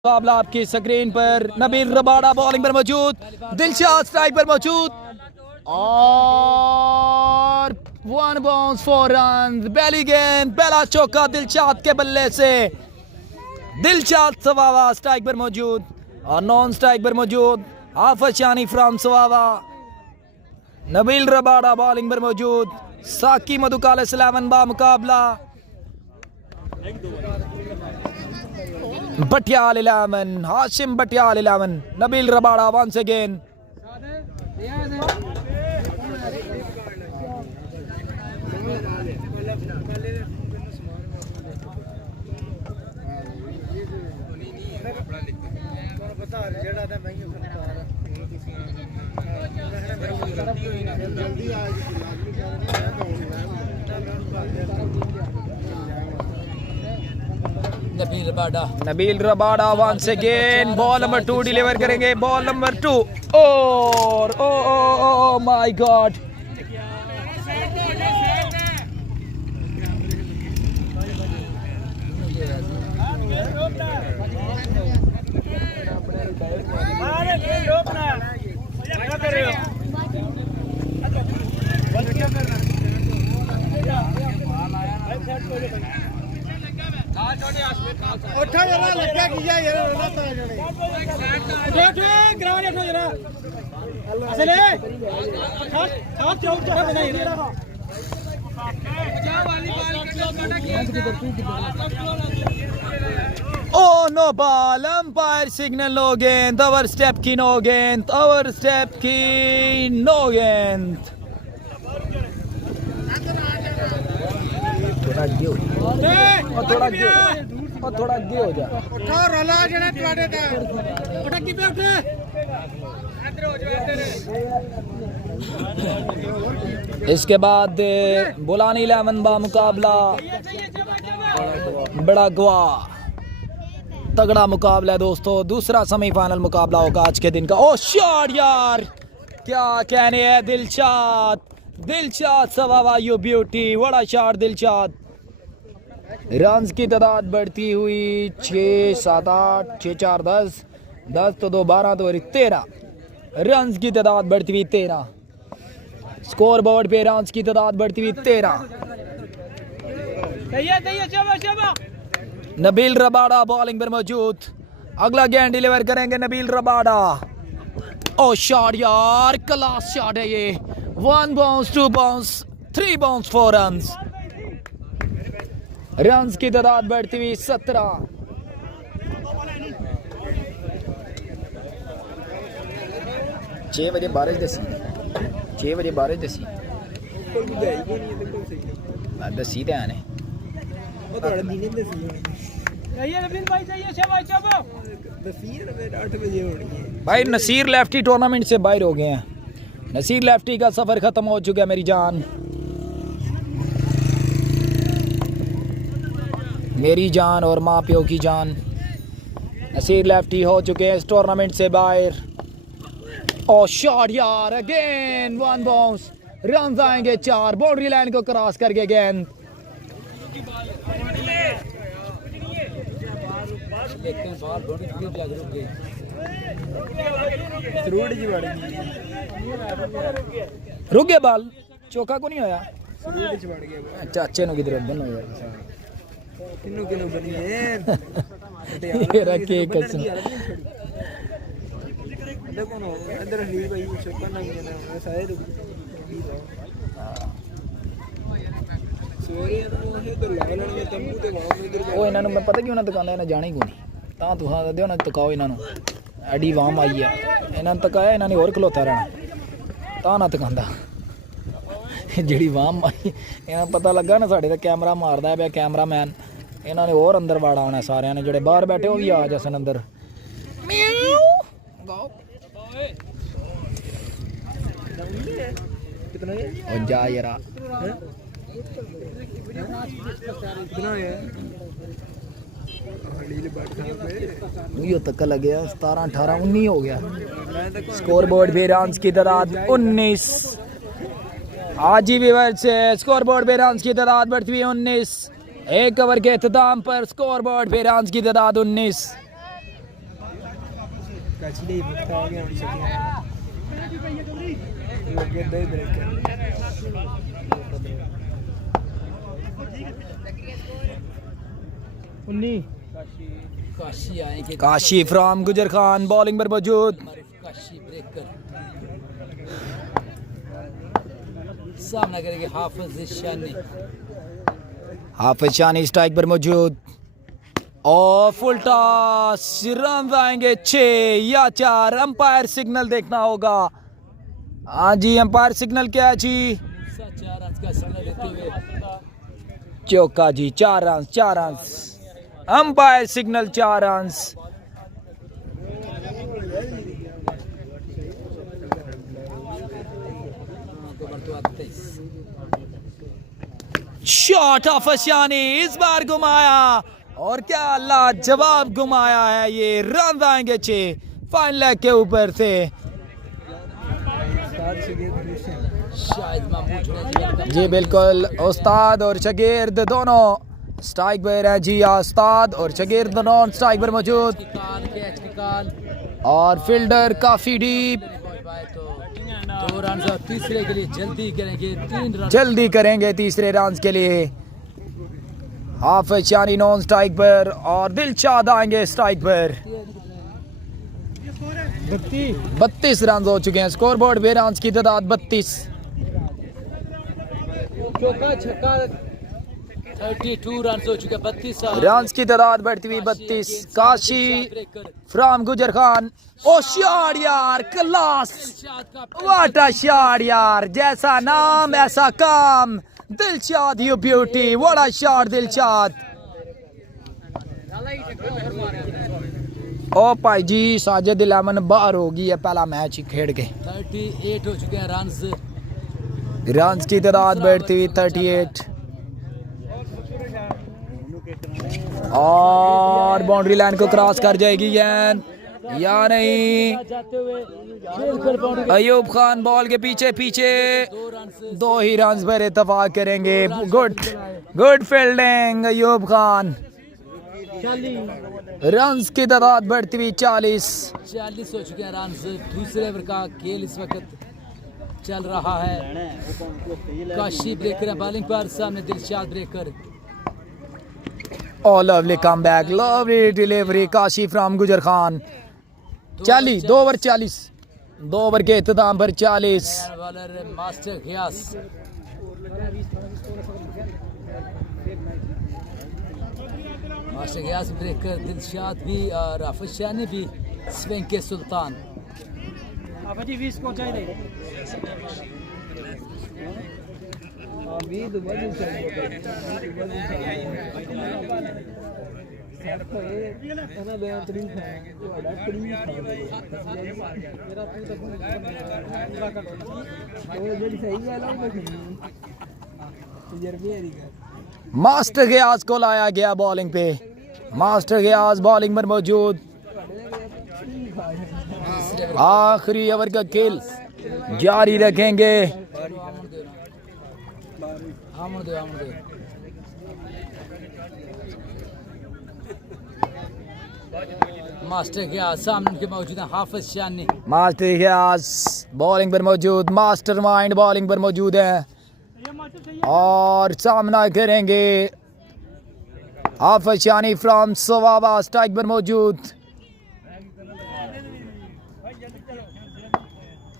मुकाबला आपकी स्क्रीन पर नबील रबाड़ा बॉलिंग पर मौजूद, दिलशाद स्ट्राइक पर मौजूद और 1 बाउंस 4 रन। पहली गेंद पहला चौका दिलशाद के बल्ले से। दिलशाद सवावा स्ट्राइक पर मौजूद और नॉन स्ट्राइक पर मौजूद आफशानी फ्रॉम सवावा। नबील रबाड़ा बॉलिंग पर मौजूद, साकी मधुकाले 11 बा मुकाबला। बटियाल 11, हाशिम बटियाल 11, Nabeel Rabada once again. Nabeel Rabada once again ball number 2 deliver करेंगे। बॉल नंबर 2 और oh my god, Oh no ball, umpire signal no गेंद, ओवर स्टेप की नो गेंद, ओवर स्टेप की नो गेंद। थोड़ा आगे हो जा। इसके बाद बुलानी 11 बा मुकाबला। बड़ा गुआ तगड़ा मुकाबला है दोस्तों, दूसरा सेमीफाइनल मुकाबला होगा आज के दिन का। ओ शॉट यार, क्या कहने हैं दिलशाद सवावा, यू ब्यूटी, बड़ा शॉट दिलशाद। रन्स की तादाद बढ़ती हुई 6 7 8 6 4 10 10 तो 2 12 तो 13 रन्स की तादाद बढ़ती हुई 13। स्कोर बोर्ड पे रन्स की तादाद बढ़ती हुई 13। नबील रबाड़ा बॉलिंग पर मौजूद, अगला गेंद डिलीवर करेंगे नबील रबाड़ा। ओ शॉट यार, क्लास शॉट है ये। 1 bounce 2 bounce 3 bounce 4 runs. Runs की तादाद बढ़ती हुई 17। छह बजे बारिश दसी, 6 बजे बारिश दसी दसी तो आने भाई। नसीर लेफ्टी टूर्नामेंट से बाहर हो गए हैं। नसीर लेफ्टी का सफर खत्म हो चुका है मेरी जान, मेरी जान और माँ प्यो की जान। नसीर लेफ्टी हो चुके हैं इस टूर्नामेंट से बाहर। और शॉट यार, अगेन 1 बाउंस, रन आएंगे 4, बाउंड्री लाइन को क्रॉस करके गेंद। रुक गया बाल, चौका को नहीं होया। अच्छा अच्छे नु किधर बन हो यार, किन्नू किन्नू बनी है ये रखे कसम। देखो ना अंदर लीड भाई चौका ना है शायद ਸੋਰੀ ਨੂੰ ਇਹ ਤਾਂ ਲਾ ਲੈਣਗੇ ਤੰਬੂ ਤੇ ਗਾਉਂ ਇਧਰ। ਉਹ ਇਹਨਾਂ ਨੂੰ ਮੈਂ ਪਤਾ ਕਿਉਂ ਨਾ ਦੁਕਾਨਾਂ ਇਹਨਾਂ ਜਾਣਾ ਹੀ ਕੋਈ ਨਹੀਂ। ਤਾਂ ਤੁਸੀਂ ਦਿਓ ਨਾ ਤਕਾਓ ਇਹਨਾਂ ਨੂੰ, ਐਡੀ ਵਾਮ ਆਈ ਆ, ਇਹਨਾਂ ਨੂੰ ਤਕਾਇਆ ਇਹਨਾਂ ਨੇ ਹੋਰ ਖਲੋਤਾ ਰਹਿਣਾ, ਤਾਂ ਨਾ ਤਕਾਂਦਾ। ਜਿਹੜੀ ਵਾਮ ਆਈ ਇਹਨਾਂ ਪਤਾ ਲੱਗਾ ਨਾ ਸਾਡੇ ਤਾਂ ਕੈਮਰਾ ਮਾਰਦਾ ਪਿਆ ਕੈਮਰਾਮੈਨ, ਇਹਨਾਂ ਨੇ ਹੋਰ ਅੰਦਰ ਵਾੜਾ ਆਉਣਾ ਸਾਰਿਆਂ ਨੇ। ਜਿਹੜੇ ਬਾਹਰ ਬੈਠੇ ਉਹ ਵੀ ਆ ਜਾਸਨ ਅੰਦਰ। ਕਿਤਨਾ ਹੈ ਜਾ ਯਾਰਾ तक लग गया। 17 18 19 हो गया। स्कोर बोर्ड पे रन्स की तादाद 19। आज ही विवर से स्कोर बोर्ड पे रन्स की तादाद बढ़ती हुई 19। एक ओवर के अख्ताम पर स्कोर बोर्ड पे रन्स की तादाद 19। काशी फ्रॉम गुजर खान बॉलिंग पर मौजूद। काशी ब्रेकर सामना करेंगे हाफिज शानी। हाफिज शानी स्ट्राइक पर मौजूद और फुल टॉस, रन आएंगे 6 या 4। अंपायर सिग्नल देखना होगा। हाँ जी, अंपायर सिग्नल क्या है जी? 4 रन का सिग्नल देते हुए चौका जी। 4 run umpire signal 4 run. Shot of Shani इस बार घुमाया और क्या लाजवाब घुमाया है। ये रन आएंगे 6 फाइन लेग के ऊपर से। जी बिल्कुल, उस्ताद और शागिर्द दोनों स्ट्राइक पर है जी। उस्ताद और शागिर्द दोनों स्ट्राइक पर मौजूद और फील्डर काफी डीप। 2 रन और तीसरे के लिए जल्दी करेंगे 3 रन। जल्दी करेंगे तीसरे रन के लिए। हाफिज शानी नॉन स्ट्राइक पर और दिलशाद आएंगे स्ट्राइक पर। 32 रन हो चुके हैं। स्कोर बोर्ड पे रन की तादाद 32। चौका छक्का 32 रन हो चुके हैं। 32 रन की तादाद बढ़ती हुई 32। Kashi from Gujar Khan. Oh shot यार, क्लास, व्हाट अ शॉट यार। जैसा नाम ऐसा काम। Dilshad you beauty, what a shot Dilshad. Oh भाई जी, साजिद इलेवन बाहर हो गई है पहला मैच ही खेड़ के। 38 हो चुके हैं रन की तादाद बढ़ती हुई 38 और बाउंड्री लाइन को क्रॉस कर जाएगी गेंद या नहीं। अयूब खान बॉल के पीछे 2 ही रन पर इत्तेफाक करेंगे। Good fielding Ayub Khan. Run की तादाद बढ़ती हुई 40 हो चुके हैं रन। दूसरे ओवर का खेल इस वक्त चल रहा है। काशी ब्रेकर बॉलिंग पर, सामने Dilshad breaker. Oh, lovely comeback, lovely delivery, Kashi from Gujar Khan. 40, 2 over 40, 2 over के इख्तिताम पर 40। Bowler master Geass. Master Geass breaker, Dilshad भी और हाफिज शानी भी स्विंग के सुल्तान। मास्टर गियास को लाया गया बॉलिंग पे। मास्टर गियास बॉलिंग पर मौजूद। आखिरी ओवर का खेल जारी रखेंगे। मास्टर गियास सामने के मौजूद है हाफिज शानी। मास्टर गियास बॉलिंग पर मौजूद। मास्टरमाइंड बॉलिंग पर मौजूद है और सामना करेंगे हाफिज शानी फ्रॉम सवावा स्ट्राइक पर मौजूद।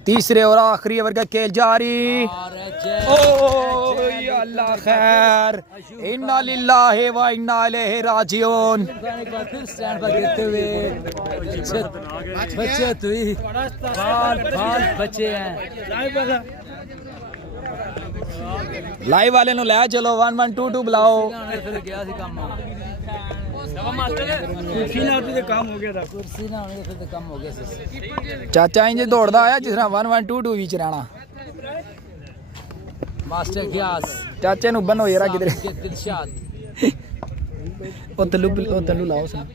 तीसरे और आखिरी ओवर का खेल जारी। ओ अल्लाह खैर, इन्ना लिल्लाहि व इन्ना इलैहि राजिऊन। फिर स्टैंड पर गिरते हुए बचत हुई। बाल बचे हैं। लाइव वाले नु ले चलो 1122 बुलाओ। गया सी काम चाचा इंज दौड़दा आया जिस तरह 1122 विच रहना। मास्टर गियास चाचे नु बनो यार किधर दिलशाद। ओ तल्लू लाओ सन।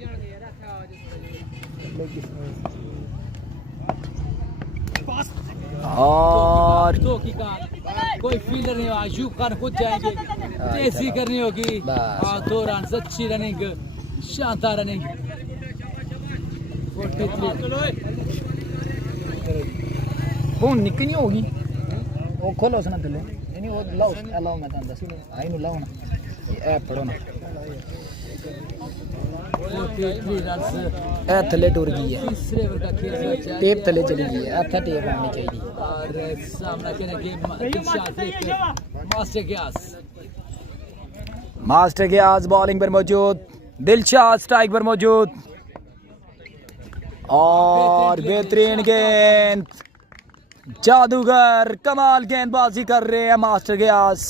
और कोई फील्डर नहीं, आयूब खान खुद जाएंगे। तेजी करनी होगी। 2 रन, अच्छी रनिंग, शानदार रनिंग। फोन निकल नहीं होगी वो खोलो उसने थले नहीं वो लाओ लाओ मैं दस आई नु लाओ ना ये ऐप पढ़ो ना 43 रन्स ऐ थले टूर गई है तीसरे ओवर का खेल हुआ टेप थले चली गई है अच्छा टेप आनी चाहिए और सामना करने के Dilshad breaker master Geass bowling पर मौजूद दिलशाद स्ट्राइक पर मौजूद और बेहतरीन गेंद जादूगर कमाल गेंदबाजी कर रहे हैं मास्टर गियास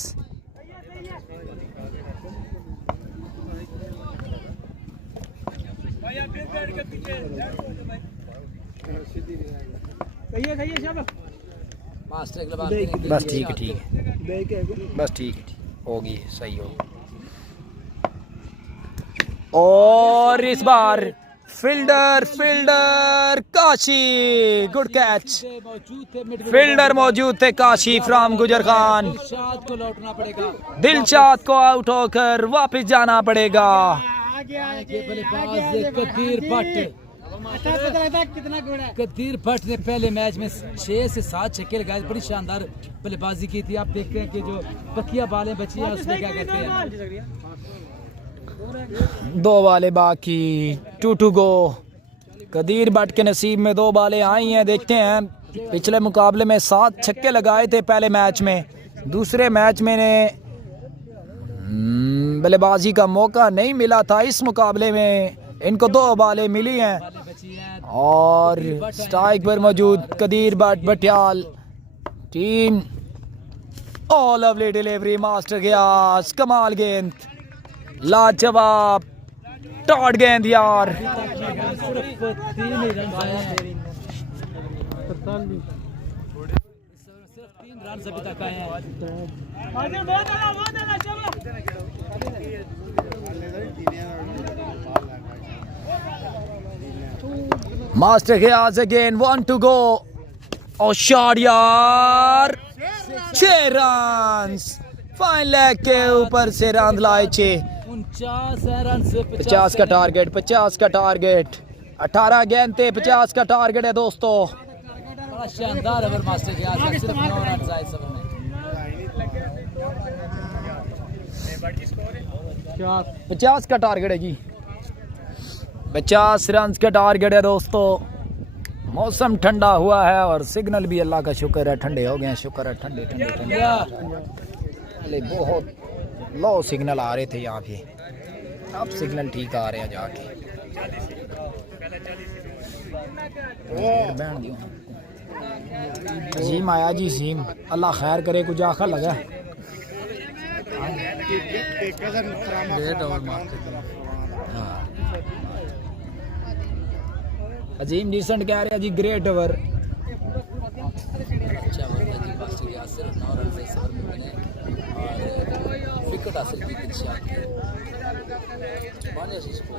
मास्टर बस ठीक है बस ठीक है होगी सही हो और इस बार fielder Kashi good catch fielder मौजूद थे काशी फ्रॉम गुजर खान दिलशाद को लौटना पड़ेगा दिलशाद को आउट होकर वापस जाना पड़ेगा कदीर भट्ट ने पहले मैच में 6 से 7 छक्के लगाए बड़ी शानदार बल्लेबाजी की थी आप देखते हैं कि जो बकिया बालें बची हैं उसमें क्या कहते हैं 2 बालें बाकी 2 गो कदीर भट्ट के नसीब में 2 बालें आई हैं देखते हैं पिछले मुकाबले में 7 छक्के लगाए थे पहले मैच में दूसरे मैच में ने बल्लेबाजी का मौका नहीं मिला था इस मुकाबले में इनको 2 बालें मिली हैं और स्ट्राइक पर मौजूद कदीर भट्ट भटियाल team all lovely delivery master गियास कमाल गेंद लाजवाब टॉट गेंद यार सिर्फ 3 रन अभी तक आए हैं master Geass again 1 to go और शॉट यार 6 रन फाइन लेग के ऊपर से रन लाए 6 49 रन से 50 का टारगेट 18 गेंद थे 50 का टारगेट है दोस्तों बड़ा शानदार ओवर मास्टर गियास का सिर्फ 9 रन आए इस ओवर में 50 का टारगेट है जी 50 रन का टारगेट है दोस्तों मौसम ठंडा हुआ है और सिग्नल भी अल्लाह का शुक्र है ठंडे हो गए हैं शुक्र है ठंडे पहले बहुत लो सिग्नल आ रहे थे यहाँ पे अब सिग्नल ठीक आ रहे हैं जाके जीम आया जी जीम अल्लाह खैर करे कुछ आखा लगा अजीम डिसेंट कह रहे हैं जी ग्रेट ओवर अच्छा ओवर था जी मास्टर गियास सिर्फ 9 रन से इस ओवर में बने और विकेट हासिल की दिलशाद की माने शीश को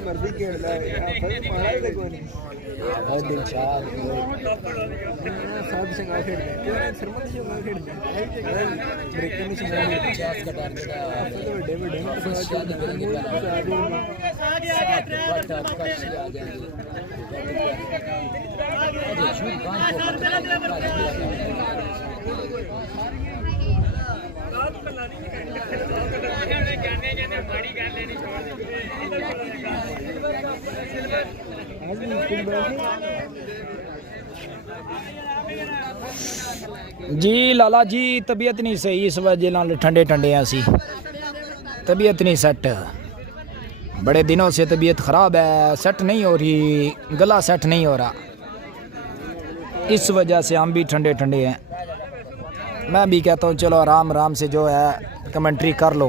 मर्जी खेलता है दिलशाद सब संगा खेलता है सरमन से संगा खेलता है ब्रेकर में संगा 50 का टारगेट है तो बड़े बड़े शादी करेंगे बट आपका शी आ जाएंगे जी लाला जी तबीयत नहीं सही इस वजह नाल ठंडे ठंडे हैं सी तबीयत नहीं सेट बड़े दिनों से तबीयत ख़राब है सेट नहीं हो रही गला सेट नहीं हो रहा इस वजह से हम भी ठंडे ठंडे हैं मैं भी कहता हूँ चलो आराम आराम से जो है कमेंट्री कर लो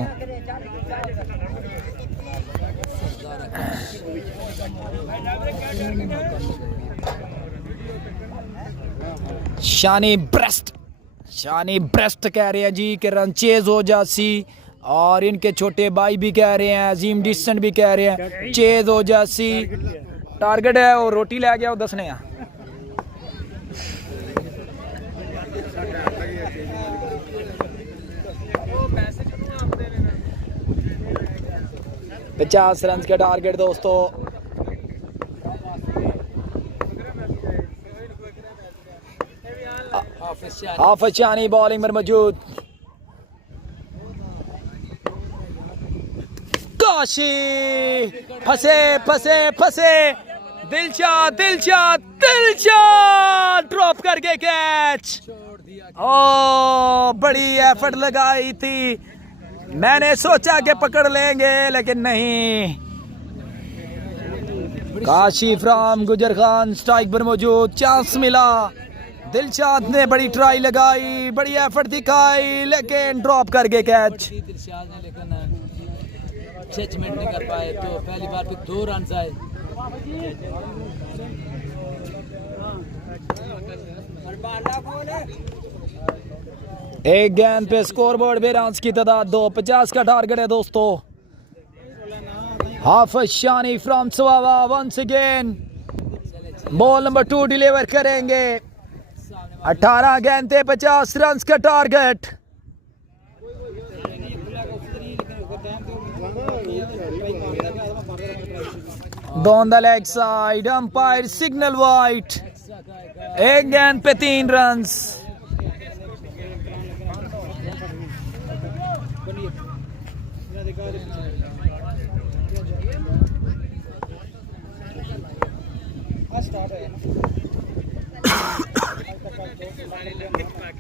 शानी ब्रेस्ट कह रहे हैं जी कि रन चेज हो जासी और इनके छोटे भाई भी कह रहे हैं अजीम डिसेंट भी कह रहे हैं चेज हो जासी टारगेट है और रोटी ले गया वो दसने पचास रन का टारगेट दोस्तों। हाफिज शानी बॉलिंग में मौजूद। काशी फंसे फंसे फंसे। दिलशाद दिलशाद दिलशाद ड्रॉप करके कैच। ओ बड़ी एफर्ट लगाई थी, मैंने सोचा कि पकड़ लेंगे लेकिन नहीं। काशी फ्रॉम गुजर खान स्ट्राइक पर मौजूद। चांस मिला, दिलशाद ने बड़ी ट्राई लगाई, बड़ी एफर्ट दिखाई लेकिन ड्रॉप करके कैच। दिलशाद ने लेकिन जजमेंट नहीं कर पाए, तो पहली बार पे 2 रन आए। एक गेंद पे स्कोरबोर्ड पे रन्स की तादाद 2, 50 का टारगेट है दोस्तों। हाफिज शानी फ्रॉम सवावा once again ball number 2 deliver करेंगे। 18 गेंद पे 50 रन का target. On the leg side, umpire signal wide. एक गेंद पे 3 रन।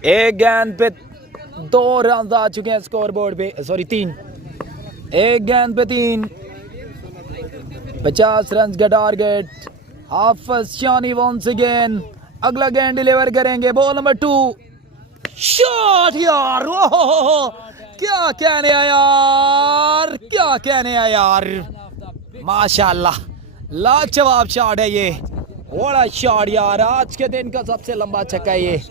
एक गेंद पे 2 रन आ चुके हैं स्कोर बोर्ड पे, सॉरी 3। एक गेंद पे 3, 50 रन का टारगेट। हाफिज शानी वंस अगेन अगला गेंद डिलीवर करेंगे। बॉल नंबर 2, शॉट यार। ओह क्या कहने हैं यार, क्या कहने हैं यार, माशाल्लाह लाजवाब शॉट है ये। बड़ा शॉट यार, आज के दिन का सबसे लंबा छक्का है ये।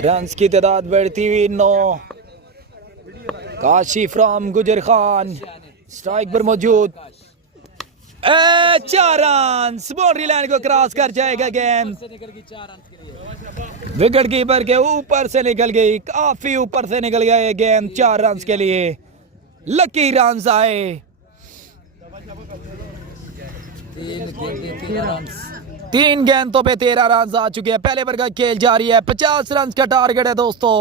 रन्स की तादाद बढ़ती हुई 9। काशी फ्रॉम गुजर खान स्ट्राइक पर मौजूद। 4 रन, बाउंड्री लाइन को क्रॉस कर जाएगा गेंद। विकेट कीपर के ऊपर से निकल गई, काफी ऊपर से निकल गया ये गेंद। 4 रन के लिए लकी रन आए। 3 गेंदों पे 13 रन आ चुके हैं। पहले ओवर का खेल जारी है। 50 रन का टारगेट है दोस्तों।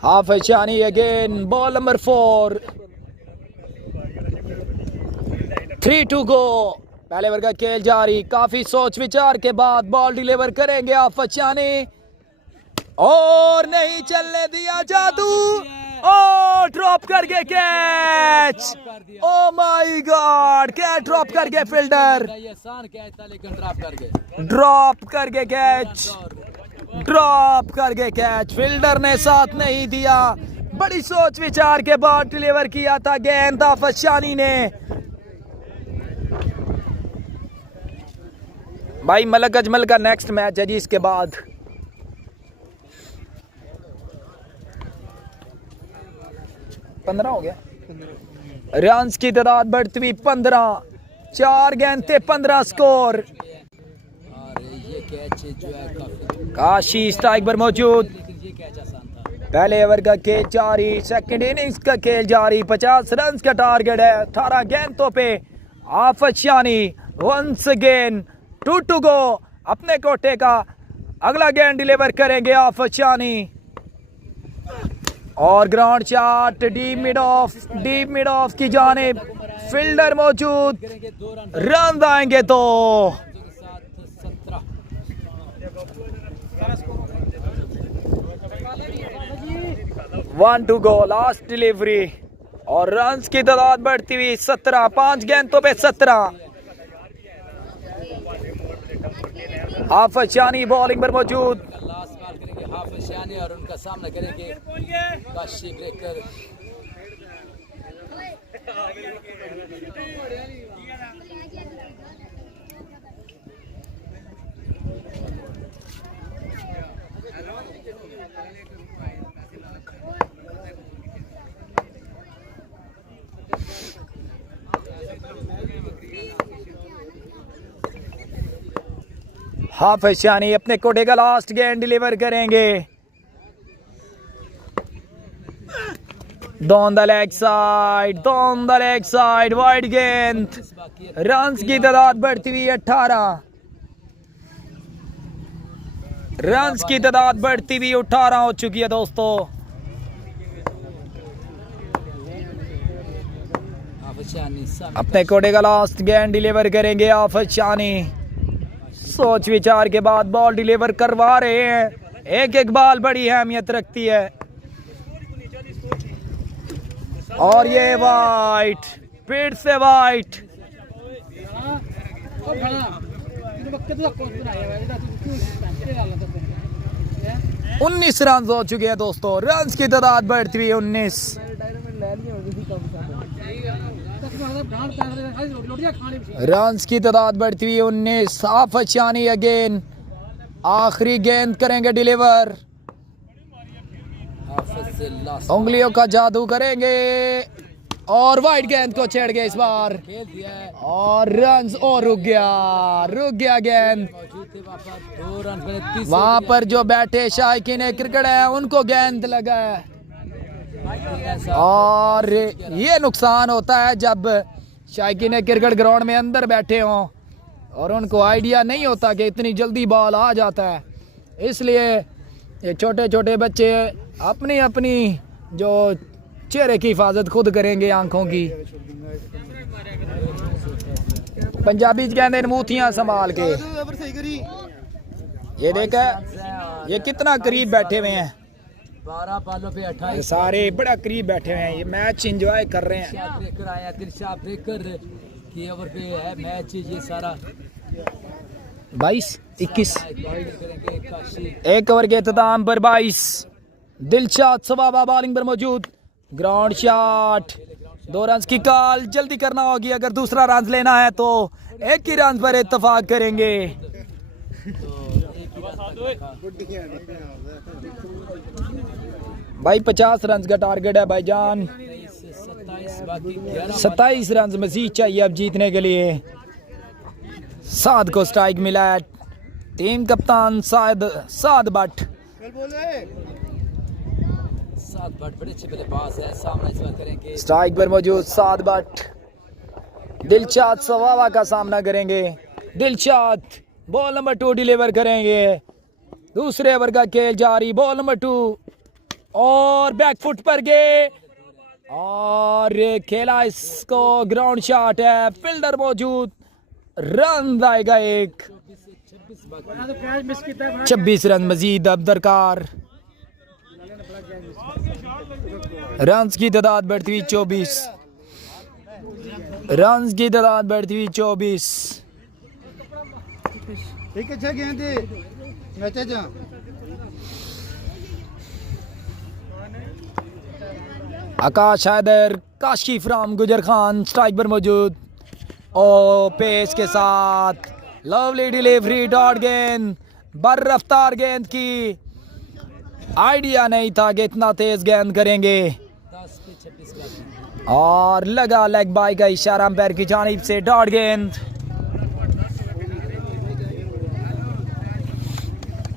Hafiz Shani again ball number 4, 3 to go। पहले ओवर का खेल जारी। काफी सोच विचार के बाद बॉल डिलीवर करेंगे हाफिज शानी, और नहीं चलने दिया जादू। ओ ड्रॉप करके कैच। ओ माय गॉड, क्या ड्रॉप करके फील्डर, आसान कैच था लेकिन ड्रॉप कर गए। ड्रॉप करके कैच, ड्रॉप करके कैच। फील्डर ने साथ नहीं दिया, बड़ी सोच विचार के बाद डिलीवर किया था गेंद हाफिज शानी ने। भाई मलक अजमल का नेक्स्ट मैच है जी, इसके बाद। पंद्रह हो गया। रन्स की तादाद बढ़ती हुई 15। 4 गेंद थे 15 स्कोर। ये कैच जो है काशी स्ट्राइक पर मौजूद। ये कैच आसान था। पहले ओवर का खेल जारी, सेकंड इनिंग्स का खेल जारी। 50 रन का टारगेट है। 18 गेंदों पे हाफिज शानी वंस अगेन 2 to go। अपने कोटे का अगला गेंद डिलीवर करेंगे हाफिज शानी, और ground shot deep mid of की जानिब। फील्डर मौजूद, रन आएंगे तो 1 to go। लास्ट डिलीवरी और रन्स की तादाद बढ़ती हुई 17। 5 गेंदों पे 17। हाफिज शानी बॉलिंग पर मौजूद। लास्ट बॉल करेंगे हाफिज शानी और उनका सामना करेंगे काशी ब्रेकर। हाफिज शानी अपने कोटे का लास्ट गेंद डिलीवर करेंगे down the leg side, down the leg side, wide गेंद। रन्स की तादाद बढ़ती हुई 18, रन्स की तादाद बढ़ती हुई 18 हो चुकी है दोस्तों। अपने कोटे का लास्ट गेंद डिलीवर करेंगे हाफिज शानी। सोच विचार के बाद बॉल डिलीवर करवा रहे हैं। एक एक बॉल बड़ी अहमियत रखती है और ये वाइट, फिर से वाइट। 19 रन हो चुके हैं दोस्तों। रन की तादाद बढ़ती हुई 19। रन की तादाद बढ़ती हुई 19। हाफिज शानी अगेन आखिरी गेंद करेंगे डिलीवर। उंगलियों का जादू करेंगे और वाइड गेंद को छेड़ गए इस बार और रन और रुक गया गेंद। वहां पर जो बैठे शायकीन क्रिकेट है उनको गेंद लगा है और ये नुकसान होता है जब शायकीन क्रिकेट ग्राउंड में अंदर बैठे हों और उनको आइडिया नहीं होता कि इतनी जल्दी बॉल आ जाता है। इसलिए ये छोटे छोटे बच्चे अपनी अपनी जो चेहरे की हिफाजत खुद करेंगे, आंखों की। पंजाबी कहते हैं मूथियां संभाल के। ये देखा ये कितना करीब बैठे हुए हैं, 12 बालों पे 28 सारे बड़ा करीब बैठे हुए हैं। ये मैच एंजॉय कर रहे हैं। ब्रेकर आया, दिलशाद ब्रेकर की ओवर पे है मैच। ये सारा 22, 21 एक ओवर के इख्तिताम पर 22। दिलशाद सवाबा बॉलिंग पर मौजूद। ग्राउंड शॉट, 2 रन की कॉल। जल्दी करना होगी अगर दूसरा रन लेना है तो एक ही रन पर इत्तेफाक करेंगे। भाई 50 रन का टारगेट है भाईजान। 27 रन मजीद चाहिए अब जीतने के लिए। साद को स्ट्राइक मिला है। टीम कप्तान साद भट्ट बड़े अच्छे बल्लेबाज है। सामना इस बार करेंगे स्ट्राइक पर मौजूद साद भट्ट। दिलशाद सवावा का सामना करेंगे। दिलशाद बॉल नंबर 2 डिलीवर करेंगे। दूसरे ओवर का खेल जारी। बॉल नंबर 2 और बैकफुट पर गए और खेला इसको। ग्राउंड शॉट है, फील्डर मौजूद। रन आएगा एक। 26 रन मजीद अब दरकार। रन की तादाद बढ़ती हुई 24। रन की तादाद बढ़ती हुई 24। आकाश हैदर, काशिफ राम, गुजर खान स्ट्राइक पर मौजूद। ओ पेस के साथ लवली डिलीवरी। डॉट गेंद, बर रफ्तार गेंद की। आइडिया नहीं था कि इतना तेज गेंद करेंगे और लगा लेग बाय का इशारा अंपायर की जानिब से। डॉट गेंद।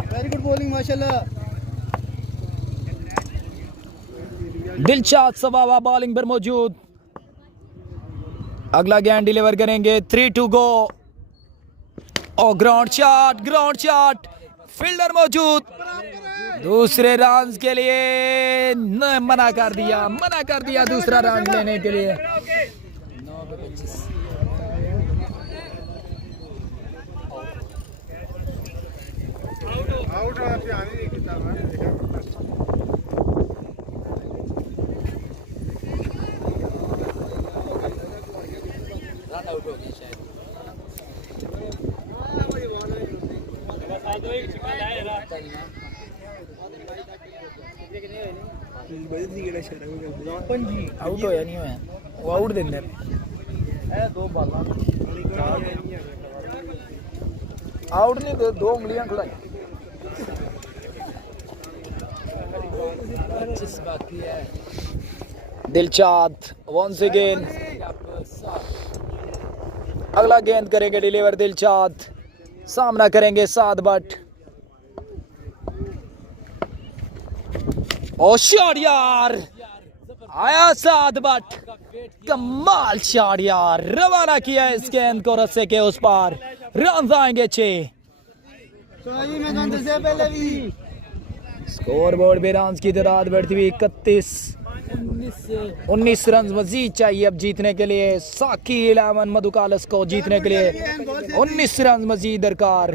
वेरी गुड बॉलिंग माशाल्लाह। दिलशाद सवावा बॉलिंग पर मौजूद। अगला गेंद डिलीवर करेंगे। 3 to go। और ग्राउंड शॉट, फील्डर मौजूद। दूसरे रन के लिए मना कर दिया दूसरा रन लेने के लिए। रन आउट हो गया शायद। आउट होया नहीं होया, वो आउट देंगे। आउट नहीं, 2 उंगलियां खिलाई। 25 बाकी है। Dilshad once again. अगला गेंद करेंगे डिलीवर दिलशाद। सामना करेंगे साद बट। ओ शॉट यार, आया साद बट, कमाल शॉट यार, रवाना किया इस गेंद को रस्से के उस पार। रन आएंगे 6। स्कोर बोर्ड पे रन की तादाद बढ़ती हुई 19 रन मजीद चाहिए अब जीतने के लिए। साकी 11 मधुकालस को जीतने के लिए 19 रन मजीद दरकार।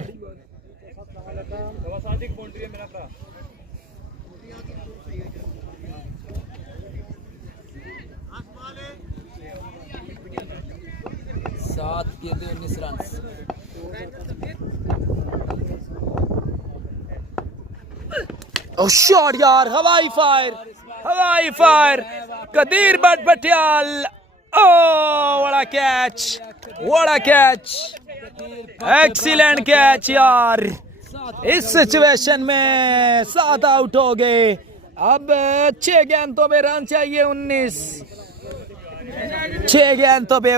सात गेंदे 19 रन। ओ शॉट यार, हवाई फायर कदीर बट पटियाल। ओ बड़ा कैच, एक्सीलेंट कैच यार। इस सिचुएशन में 7 आउट हो गए। अब 6 गेंदों पे रन चाहिए 19। 6 गेंदों पे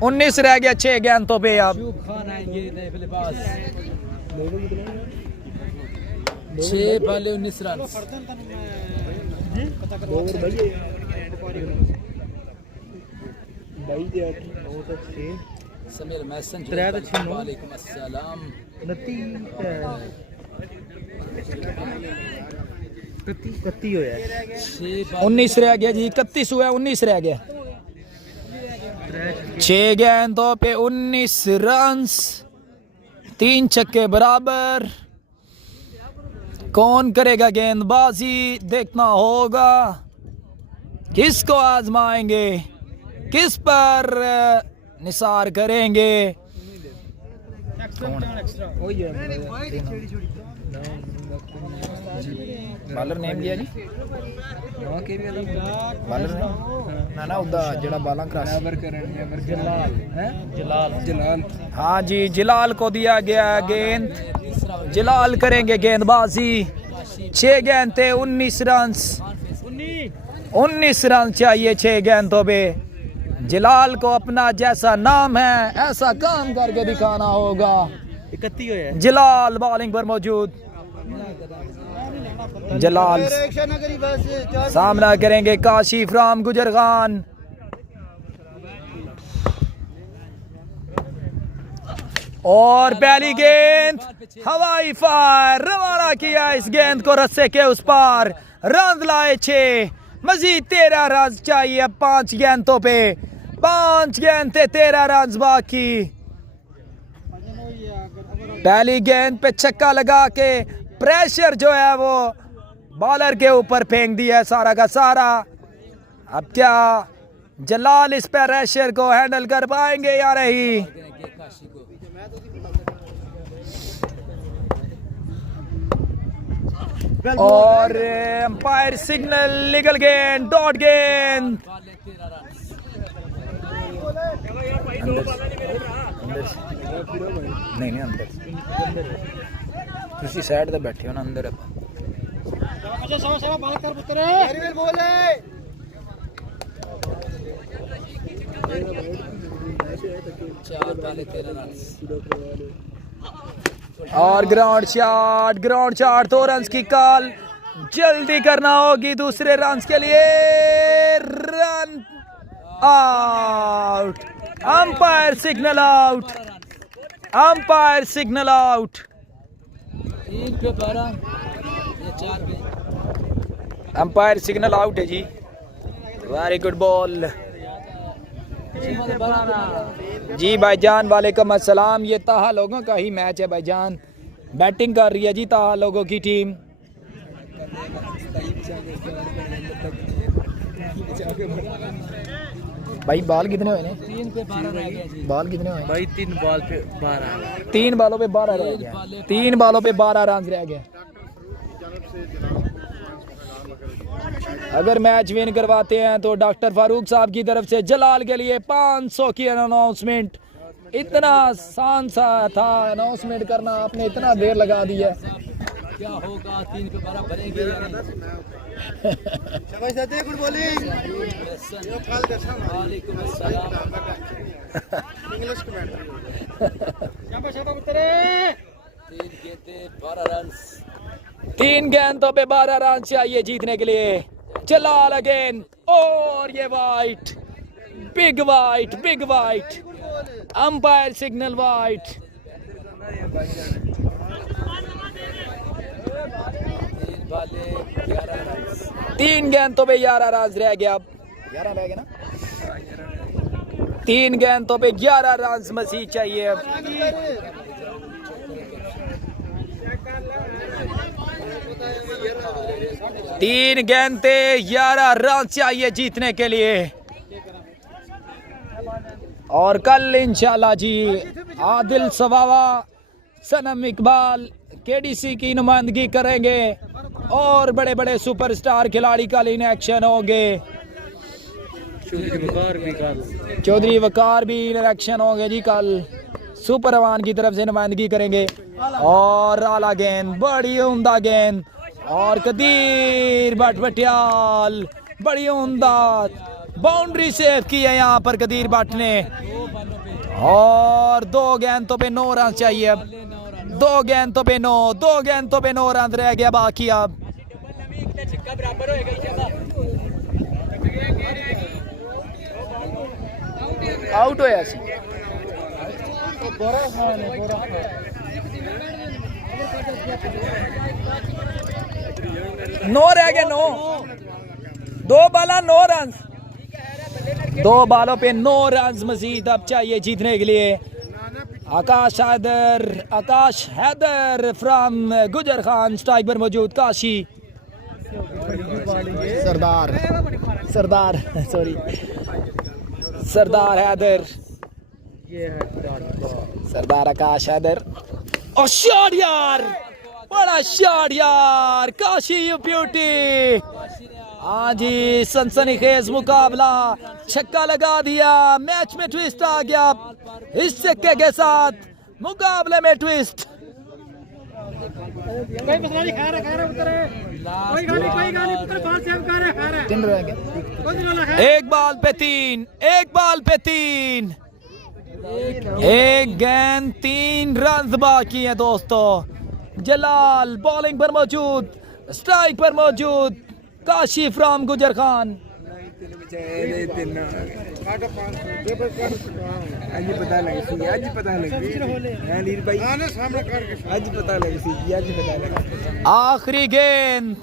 19 रह गया 6 गेंदों पे। अब 6 बॉल 19 रन। समीर मैसन वालेकुम अस्सलाम। 19 रह गया जी, 31 हुआ, 19 रह गया। 6 गेंदों पे 19 रन, 3 छक्के बराबर। कौन करेगा गेंदबाजी, देखना होगा। किसको आजमाएंगे, किस पर निसार करेंगे। बालर नेम लिया जी, बालर ना उदा जड़ा बाला क्रॉस जलाल। हाँ जी, जलाल को दिया गया गेंद। जलाल करेंगे गेंदबाजी। 6 गेंद थे 19 रन। 19 रन चाहिए 6 गेंदों पे। जलाल को अपना जैसा नाम है ऐसा काम करके दिखाना होगा। जलाल बॉलिंग पर मौजूद। जलाल सामना करेंगे काशिफ राम गुजर खान। और पहली गेंद हवाई फायर, रवाना किया इस गेंद को रस्से के उस पार। रन लाए 6, मजीद 13 रन चाहिए अब 5 गेंदों पे। 5 गेंद थे, 13 रन बाकी। पहली गेंद पे छक्का लगा के प्रेशर जो है वो बॉलर के ऊपर फेंक दिया है सारा का सारा। अब क्या जलाल इस प्रेशर को हैंडल कर पाएंगे या नहीं। और अंपायर सिग्नल, लीगल गेंद, डॉट गेंद। नहीं अंदर तुसी साइड ते बैठे हो ना, अंदर और ग्राउंड शॉट 2 रन की कॉल। जल्दी करना होगी दूसरे रन के लिए। Run out, umpire signal out, umpire signal out. 3 पे 12 या 4 पे अंपायर सिग्नल आउट है जी। वेरी गुड बॉल जी भाईजान, वालेकुम अस्सलाम। ये ताहा लोगों का ही मैच है भाईजान। बैटिंग कर रही है जी ताहा लोगों की टीम। भाई बॉल कितने हुए ने? 3 पे 12 रह गया जी। बॉल कितने हुए भाई 3 बॉल पे 12। 3 बॉलों पे 12 रह गया। 3 बॉलों पे 12 रन रह गए। अगर मैच विन करवाते हैं तो डॉक्टर फारूक साहब की तरफ से जलाल के लिए 500 की अनाउंसमेंट। इतना आसान सा था अनाउंसमेंट करना, आपने इतना देर लगा दिया। क्या होगा, 3 पे 12 भरेंगे या नहीं? शाबाश दादे गुड बॉलिंग वालेकुम अस्सलाम इंग्लिश कमेंट शाबाश शाबाश पुत्र 3 गेंदे 12 रन 3 गेंदों पे 12 रन चाहिए जीतने के लिए। जलाल अगेन और ये white, big white, umpire signal white. 3 गेंदों पे 11 रन रह गया। अब 11 रह गए ना। 3 गेंदों पे 11 रन मजीद चाहिए अब। 3 गेंदे 11 रन चाहिए जीतने के लिए। और कल इंशाल्लाह जी आदिल सवावा, सनम इकबाल केडीसी की नुमाइंदगी करेंगे और बड़े बड़े सुपरस्टार खिलाड़ी कल इन एक्शन होंगे। चौधरी वकार भी इन एक्शन होंगे जी कल। सुपर अवान की तरफ से नुमाइंदगी करेंगे। और आला गेंद, बड़ी उम्दा गेंद और कदीर भट्ट भटियाल, बड़ी उम्दा बाउंड्री सेव की है यहाँ पर कदीर भट्ट ने। और 2 गेंदों पे 9 रन चाहिए अब। 2 गेंदों पे 9 रन रह गया बाकी अब। आउट हो ऐसी 9 रह गए 9। 2 बाला 9 रन। 2 बालों पे 9 रन मजीद अब चाहिए जीतने के लिए। आकाश हैदर फ्रॉम गुजर खान स्ट्राइक पर मौजूद। काशी सरदार हैदर, सरदार आकाश हैदर। और शॉट यार, बड़ा शॉट यार, काशी यू ब्यूटी। हाँ जी, सनसनीखेज मुकाबला, छक्का लगा दिया, मैच में ट्विस्ट आ गया। इस छक्के के साथ मुकाबले में ट्विस्ट। एक बॉल पे 3, 1 गेंद 3 रन बाकी है दोस्तों। जलाल बॉलिंग पर मौजूद, स्ट्राइक पर मौजूद काशी फ्रॉम गुजर खान। आखिरी गेंद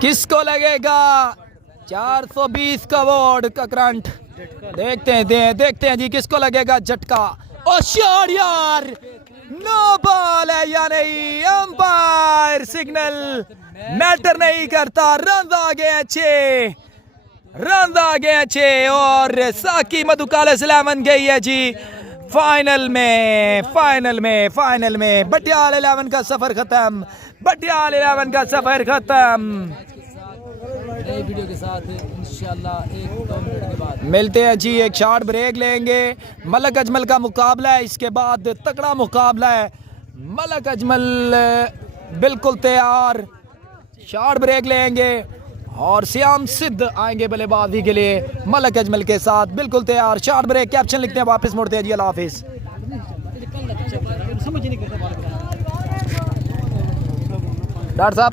किसको लगेगा? 420 का वोट का करंट। देखते हैं जी किसको लगेगा झटका। और शॉट यार, नो बॉल है या नहीं, अंपायर सिग्नल मैटर नहीं करता। रन आ गए अच्छे और साकी मधुकाले 11 गई है जी फाइनल में। बटियाल 11 का सफर खत्म। नई वीडियो के साथ इंशाल्लाह 1-2 मिनट के बाद मिलते हैं जी। एक शॉर्ट ब्रेक लेंगे। मलक अजमल का मुकाबला है, इसके बाद तगड़ा मुकाबला है। मलक अजमल बिल्कुल तैयार। शॉर्ट ब्रेक लेंगे और श्याम सिद्ध आएंगे बल्लेबाजी के लिए मलक अजमल के साथ, बिल्कुल तैयार। शॉर्ट ब्रेक, कैप्शन लिखते हैं, वापस मुड़ते हैं जी। अल्लाह हाफिज। डॉक्टर साहब